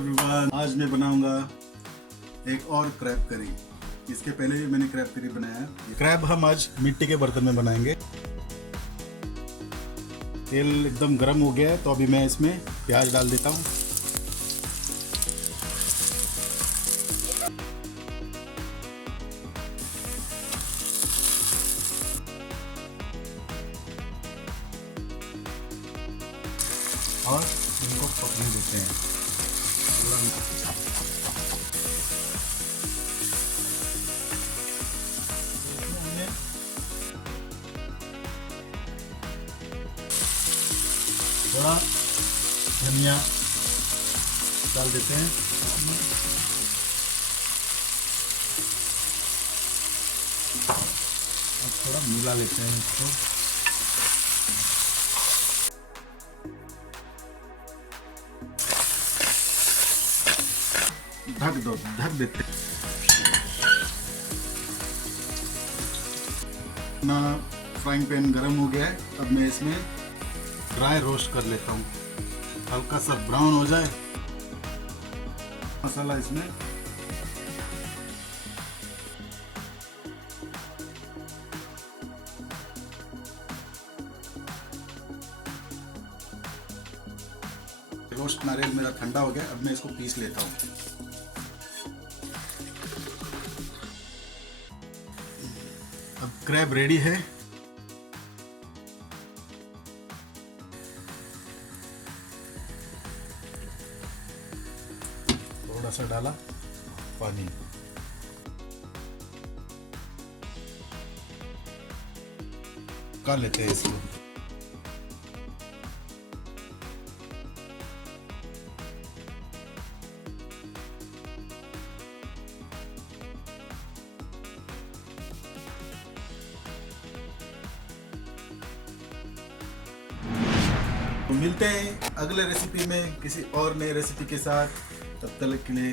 Everyone, आज मैं बनाऊंगा एक और क्रैब करी। इसके पहले भी मैंने क्रैब करी बनाया है। क्रैब हम आज मिट्टी के बर्तन में बनाएंगे। तेल एकदम गर्म हो गया है तो अभी मैं इसमें प्याज डाल देता हूँ। और इनको पकने देते हैं। थोड़ा धनिया डाल देते हैं। अब थोड़ा मिला लेते हैं इसको। ढक देते ना। फ्राइंग पैन गरम हो गया है। अब मैं इसमें ड्राई रोस्ट कर लेता हूँ। हल्का सा ब्राउन हो जाए मसाला इसमें रोस्ट नारियल मेरा ठंडा हो गया। अब मैं इसको पीस लेता हूँ। अब क्रैब रेडी है। थोड़ा सा डाला पानी। कर लेते हैं इसको। तो मिलते हैं अगले रेसिपी में किसी और नए रेसिपी के साथ। तब तक के लिए